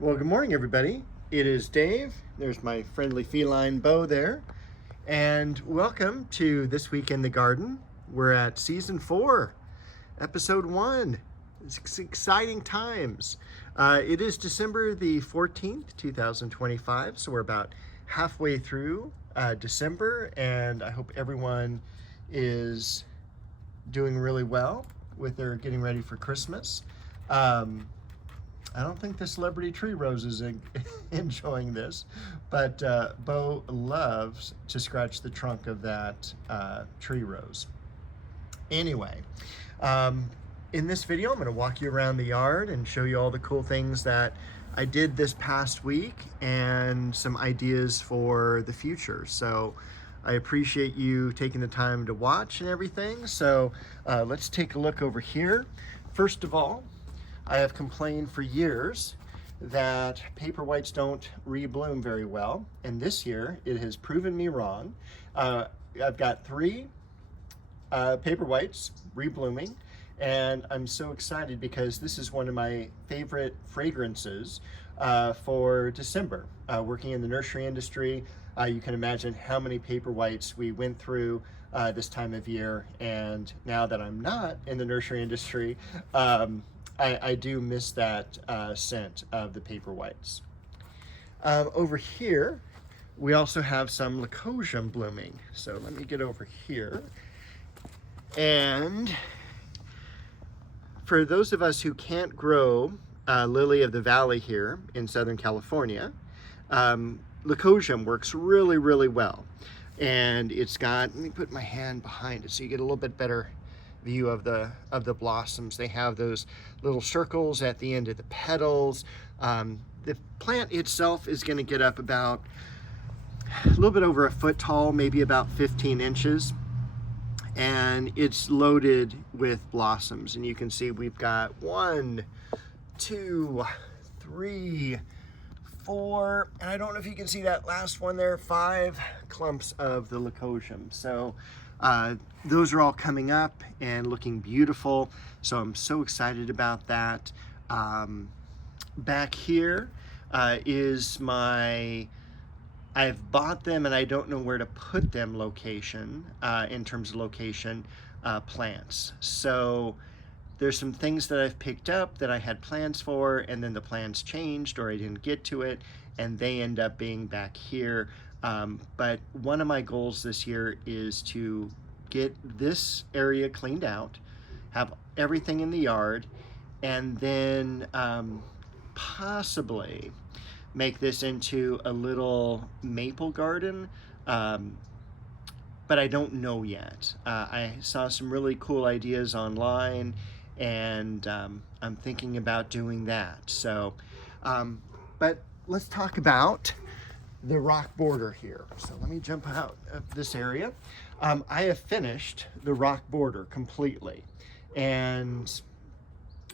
Well, good morning, everybody. It is Dave. There's my friendly feline Bo there. And welcome to This Week in the Garden. We're at Season 4, Episode 1. It's exciting times. It is December the 14th, 2025, so we're about halfway through December, and I hope everyone is doing really well with their getting ready for Christmas. I don't think the celebrity tree rose is enjoying this, but Bo loves to scratch the trunk of that tree rose. Anyway, in this video, I'm going to walk you around the yard and show you all the cool things that I did this past week and some ideas for the future. So I appreciate you taking the time to watch and everything. So let's take a look over here. First of all, I have complained for years that Paperwhites don't rebloom very well, and this year it has proven me wrong. I've got 3 Paperwhites reblooming, and I'm so excited because this is one of my favorite fragrances for December. Working in the nursery industry, you can imagine how many Paperwhites we went through this time of year, and now that I'm not in the nursery industry, I do miss that scent of the Paperwhites. Over here, we also have some Lycosium blooming. So let me get over here. And for those of us who can't grow lily of the valley here in Southern California, Lycosium works really, really well. And it's got, let me put my hand behind it so you get a little bit better view of the blossoms. They have those little circles at the end of the petals. The plant itself is going to get up about a little bit over a foot tall, maybe about 15 inches, and it's loaded with blossoms. And you can see we've got 1, 2, 3, 4, and I don't know if you can see that last one there, 5 clumps of the Lycosium. So those are all coming up and looking beautiful, so I'm so excited about that. Back here is my, I've bought them and I don't know where to put them location, in terms of location, plants. So there's some things that I've picked up that I had plans for, and then the plans changed or I didn't get to it, and they end up being back here. But one of my goals this year is to get this area cleaned out, have everything in the yard, and then possibly make this into a little maple garden. But I don't know yet. I saw some really cool ideas online, and I'm thinking about doing that. So, but let's talk about the rock border here. So let me jump out of this area. I have finished the rock border completely, and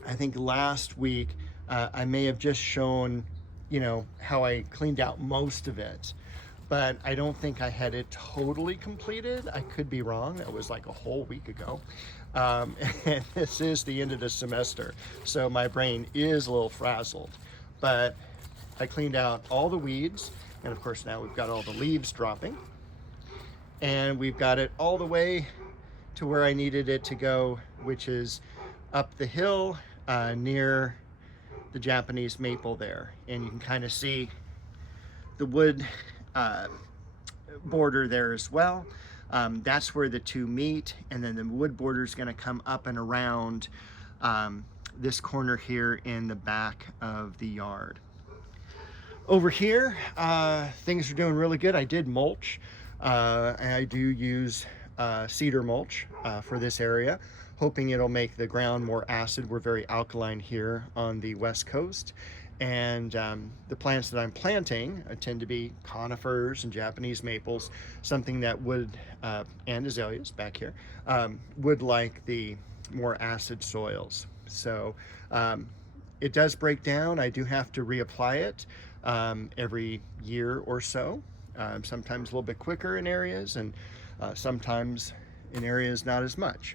I think last week I may have just shown, you know, how I cleaned out most of it, but I don't think I had it totally completed. I could be wrong. That was like a whole week ago. And this is the end of the semester, so my brain is a little frazzled, but I cleaned out all the weeds. And of course, now we've got all the leaves dropping, and we've got it all the way to where I needed it to go, which is up the hill near the Japanese maple there. And you can kind of see the wood border there as well. That's where the 2 meet, and then the wood border is going to come up and around this corner here in the back of the yard. Over here, things are doing really good. I did mulch. And I do use cedar mulch for this area, hoping it'll make the ground more acid. We're very alkaline here on the West Coast. And the plants that I'm planting tend to be conifers and Japanese maples, something that would, and azaleas back here, would like the more acid soils. So it does break down. I do have to reapply it every year or so, sometimes a little bit quicker in areas, and sometimes in areas not as much.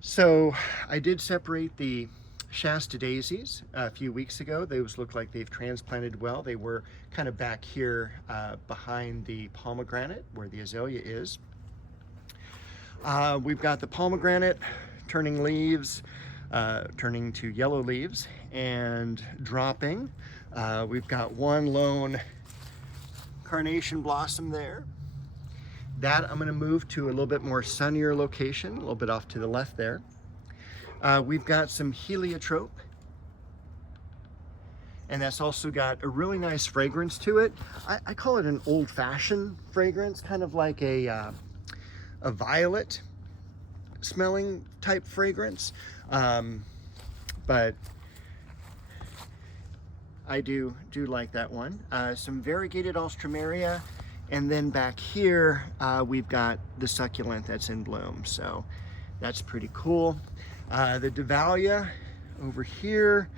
So I did separate the Shasta daisies a few weeks ago. Those look like they've transplanted well. They were kind of back here behind the pomegranate where the azalea is. We've got the pomegranate turning leaves, turning to yellow leaves and dropping. We've got one lone carnation blossom there. That I'm going to move to a little bit more sunnier location, a little bit off to the left there. We've got some heliotrope, and that's also got a really nice fragrance to it. I call it an old-fashioned fragrance, kind of like a violet smelling type fragrance, but I do like that one. Some variegated alstroemeria, and then back here we've got the succulent that's in bloom, so that's pretty cool. The Devalia over here,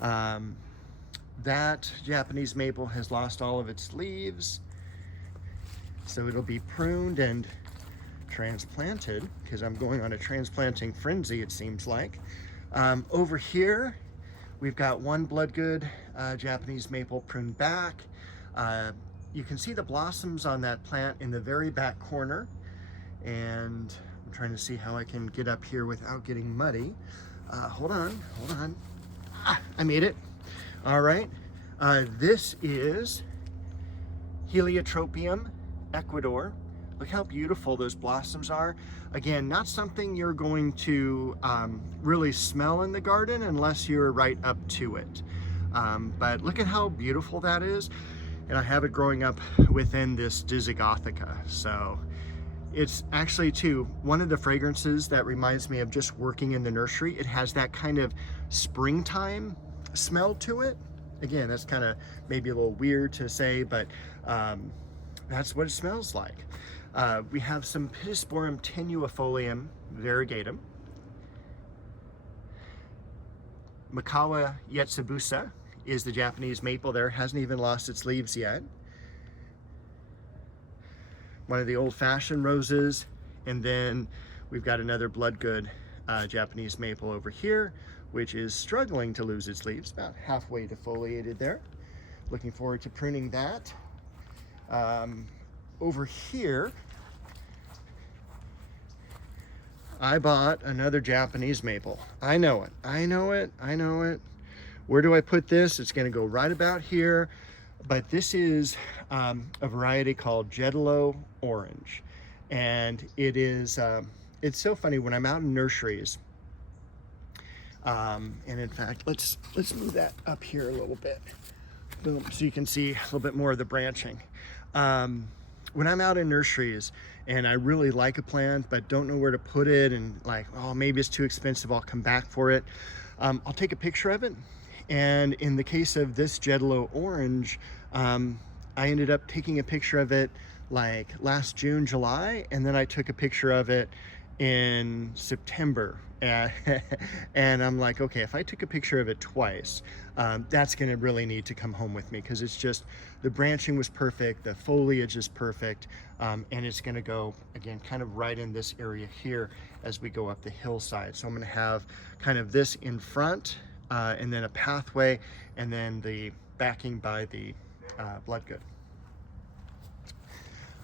that Japanese maple has lost all of its leaves, so it'll be pruned and transplanted, because I'm going on a transplanting frenzy, it seems like. Over here, we've got one bloodgood Japanese maple pruned back. You can see the blossoms on that plant in the very back corner, and I'm trying to see how I can get up here without getting muddy. Hold on. I made it. All right. This is Heliotropium Ecuador. Look how beautiful those blossoms are. Again, not something you're going to really smell in the garden unless you're right up to it. But look at how beautiful that is. And I have it growing up within this Dizygothica. So it's actually, too, one of the fragrances that reminds me of just working in the nursery. It has that kind of springtime smell to it. Again, that's kind of maybe a little weird to say, but that's what it smells like. We have some Pittosporum tenuifolium variegatum. Makawa Yetsubusa is the Japanese maple there. Hasn't even lost its leaves yet. One of the old-fashioned roses, and then we've got another bloodgood Japanese maple over here, which is struggling to lose its leaves, about halfway defoliated there. Looking forward to pruning that. Over here, I bought another Japanese maple. I know it. Where do I put this? It's gonna go right about here. But this is a variety called Jedalo Orange. And it is, it's so funny when I'm out in nurseries. And in fact, let's move that up here a little bit. Boom, so you can see a little bit more of the branching. When I'm out in nurseries and I really like a plant but don't know where to put it, and like, oh, maybe it's too expensive, I'll come back for it. I'll take a picture of it. And in the case of this Jedalo Orange, I ended up taking a picture of it like last June, July, and then I took a picture of it in September. And I'm like, okay, if I took a picture of it twice, that's gonna really need to come home with me, because it's just, the branching was perfect, the foliage is perfect, and it's gonna go, again, kind of right in this area here as we go up the hillside. So I'm gonna have kind of this in front, and then a pathway, and then the backing by the bloodgood.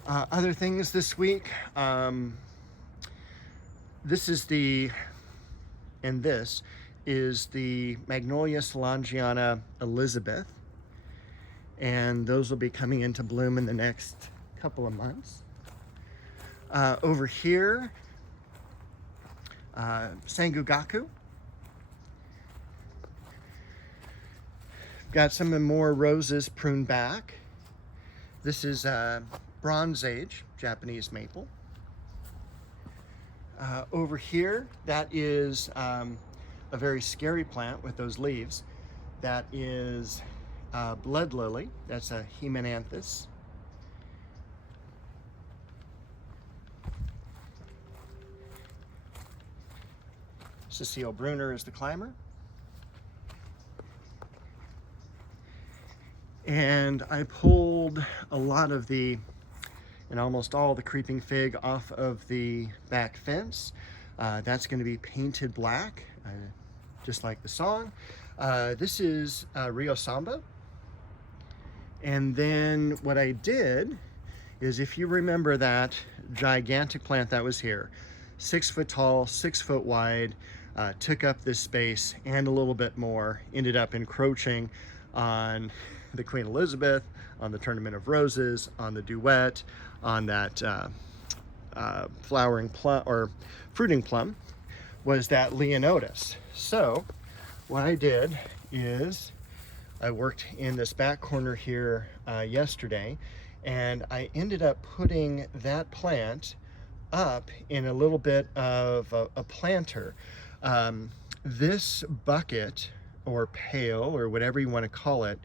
Other things this week, this is the Magnolia Solangiana Elizabeth, and those will be coming into bloom in the next couple of months. Over here, Sangugaku. Got some more roses pruned back. This is Bronze Age Japanese maple. Over here, that is a very scary plant with those leaves. That is blood lily. That's a Hemananthus. Cecile Brunner is the climber. And I pulled a lot of the, and almost all the creeping fig off of the back fence. That's going to be painted black. just like the song. This is Rio Samba. And then what I did is, if you remember that gigantic plant that was here, 6 foot tall, 6 foot wide, took up this space and a little bit more, ended up encroaching on the Queen Elizabeth, on the Tournament of Roses, on the Duet, on that flowering plum or fruiting plum, was that Leonotis. So what I did is I worked in this back corner here yesterday, and I ended up putting that plant up in a little bit of a planter. This bucket or pail or whatever you want to call it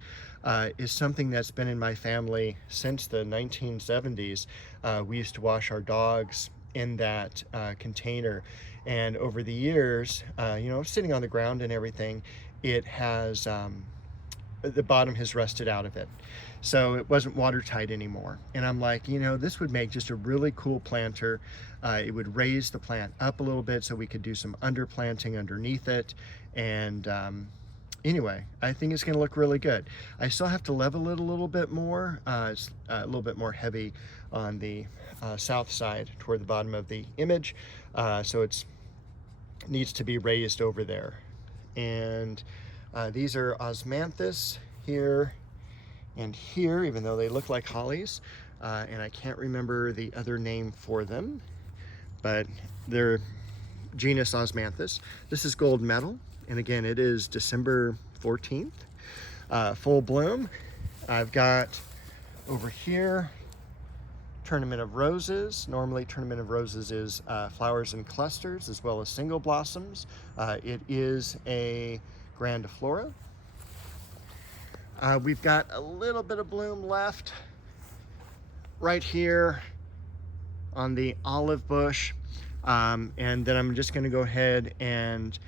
is something that's been in my family since the 1970s. We used to wash our dogs in that container, and over the years, you know, sitting on the ground and everything, it has the bottom has rusted out of it, so it wasn't watertight anymore. And I'm like, you know, this would make just a really cool planter. It would raise the plant up a little bit so we could do some underplanting underneath it. And anyway, I think it's going to look really good. I still have to level it a little bit more. It's a little bit more heavy on the south side toward the bottom of the image, so it needs to be raised over there. And these are osmanthus here and here, even though they look like hollies, and I can't remember the other name for them, but they're genus osmanthus. This is gold medal, and again, it is December 14th, full bloom. I've got over here Tournament of Roses. Normally Tournament of Roses is flowers in clusters as well as single blossoms. It is a grandiflora. We've got a little bit of bloom left right here on the olive bush, and then I'm just going to go ahead and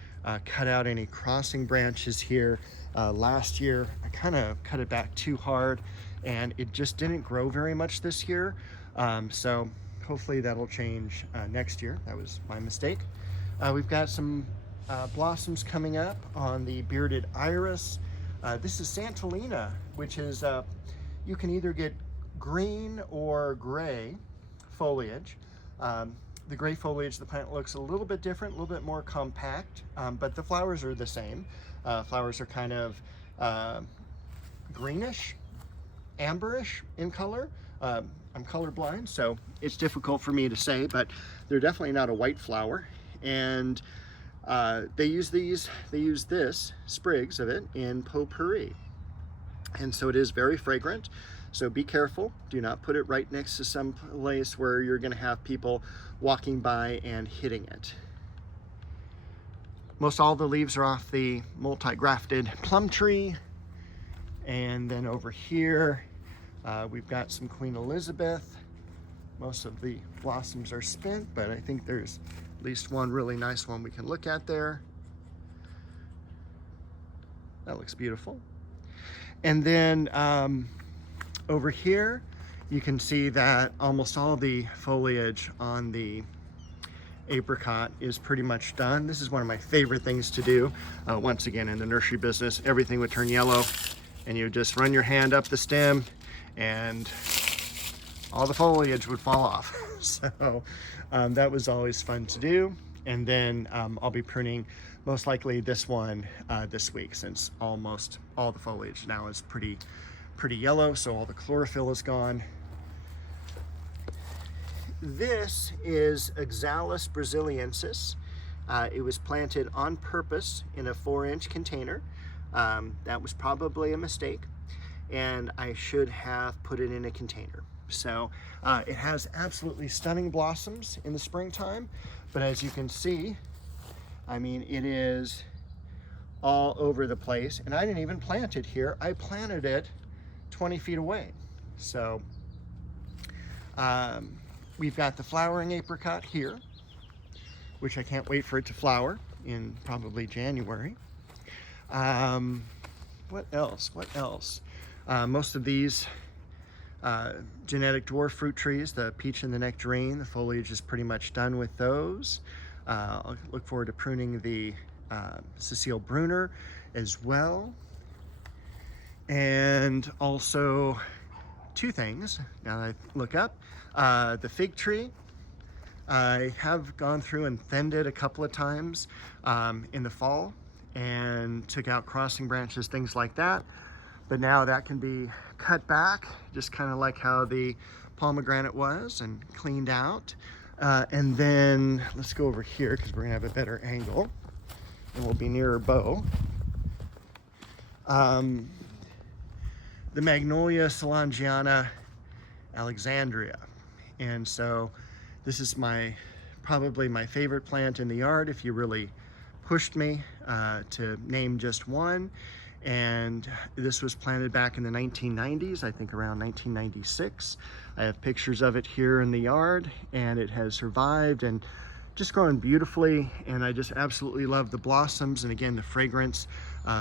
cut out any crossing branches here. Last year I kind of cut it back too hard and it just didn't grow very much this year, so hopefully that'll change next year. That was my mistake. We've got some blossoms coming up on the bearded iris. This is Santolina, which is, you can either get green or gray foliage. The gray foliage, the plant looks a little bit different, a little bit more compact, but the flowers are the same. Flowers are kind of greenish, amberish in color. I'm colorblind, so it's difficult for me to say, but they're definitely not a white flower. And they use this sprigs of it in potpourri, and so it is very fragrant. So be careful, do not put it right next to some place where you're going to have people walking by and hitting it. Most all the leaves are off the multi-grafted plum tree. And then over here we've got some Queen Elizabeth. Most of the blossoms are spent, but I think there's at least one really nice one we can look at there. That looks beautiful. And then over here you can see that almost all the foliage on the apricot is pretty much done. This is one of my favorite things to do. Once again, in the nursery business, everything would turn yellow and you would just run your hand up the stem and all the foliage would fall off. So that was always fun to do. And then I'll be pruning most likely this one this week, since almost all the foliage now is pretty yellow, so all the chlorophyll is gone. This is Oxalis brasiliensis. It was planted on purpose in a 4-inch container. That was probably a mistake, and I should have put it in a container. So it has absolutely stunning blossoms in the springtime, but as you can see, I mean, it is all over the place, and I didn't even plant it here. I planted it 20 feet away. So we've got the flowering apricot here, which I can't wait for it to flower in probably January. What else? Most of these genetic dwarf fruit trees, the peach and the nectarine, the foliage is pretty much done with those. I'll look forward to pruning the Cecile Bruner as well. And also two things, now that I look up, the fig tree. I have gone through and thinned it a couple of times in the fall and took out crossing branches, things like that. But now that can be cut back, just kind of like how the pomegranate was, and cleaned out. And then let's go over here because we're gonna have a better angle and we'll be nearer Bo. The Magnolia Solangiana Alexandria. And so this is probably my favorite plant in the yard if you really pushed me to name just one. And this was planted back in the 1990s, I think around 1996. I have pictures of it here in the yard, and it has survived and just growing beautifully. And I just absolutely love the blossoms. And again, the fragrance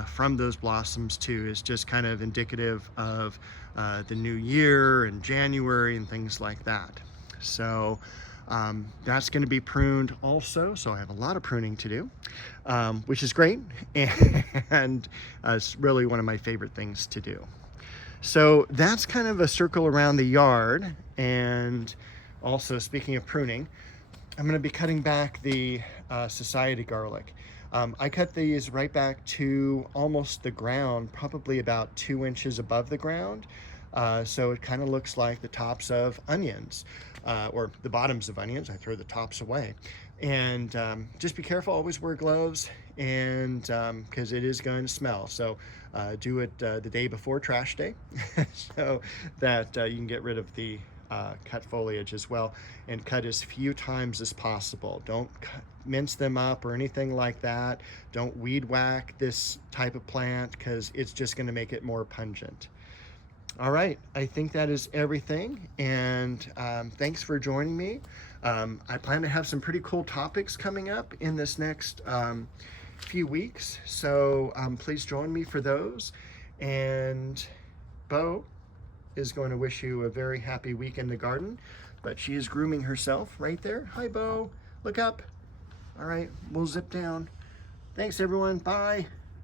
from those blossoms too is just kind of indicative of the new year and January and things like that. So that's going to be pruned also, so I have a lot of pruning to do, which is great, and it's really one of my favorite things to do. So that's kind of a circle around the yard. And also, speaking of pruning, I'm going to be cutting back the society garlic. I cut these right back to almost the ground, probably about 2 inches above the ground. So it kind of looks like the tops of onions, or the bottoms of onions. I throw the tops away. And just be careful, always wear gloves, and because it is going to smell. So do it the day before trash day so that you can get rid of the cut foliage as well, and cut as few times as possible. Don't mince them up or anything like that. Don't weed whack this type of plant because it's just going to make it more pungent. All right, I think that is everything, and thanks for joining me. I plan to have some pretty cool topics coming up in this next few weeks, so please join me for those. And Bo is going to wish you a very happy week in the garden, but she is grooming herself right there. Hi, Bo. Look up. All right, we'll zip down. Thanks, everyone. Bye.